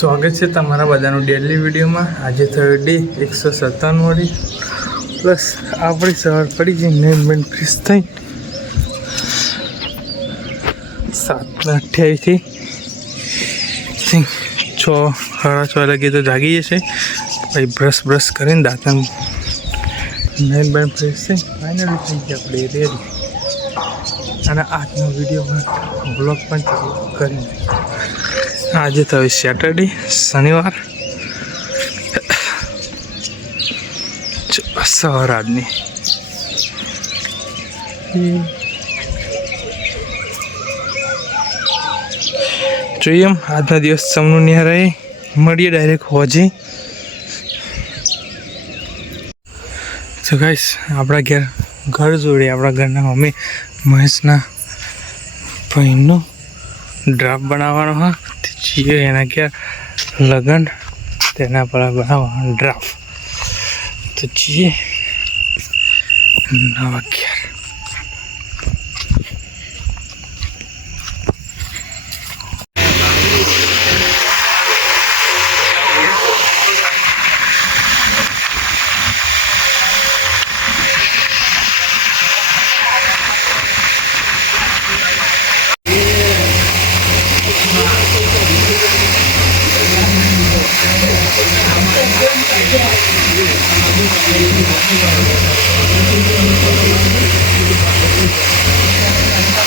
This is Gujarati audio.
સ્વાગત છે તમારા બધાનું ડેલી વિડીયોમાં। આજે થયો ડે 197 વાળી પ્લસ આપણી સવાર પડી ગઈ મેન ફ્રેશ થઈ 7:28 થી 6:30 લાગે તો જાગી જશે। પછી બ્રશ કરીને દાંતણ મેન ફ્રેશ થઈ ફાઇનલી થઈ ગયા આપણે રેડી। અને આજનો વિડીયોમાં બ્લોગ પણ ચાલુ કરીને આજે તો સેટરડે શનિવાર સવાર આજની જોઈએ એમ આજના દિવસ સૌનું નિહાળે મળીએ ડાયરેક્ટ હોજે। તો ગાઈસ આપણા ઘર જોડે આપણા ઘરના મમ્મી મહેશના ભાઈનો ડ્રાફ્ટ બનાવવાનો હા છીએ એના ક્યાં લગન તેના પર બનાવવાનો ડ્રાફ્ટ તો છીએ 9:11 તો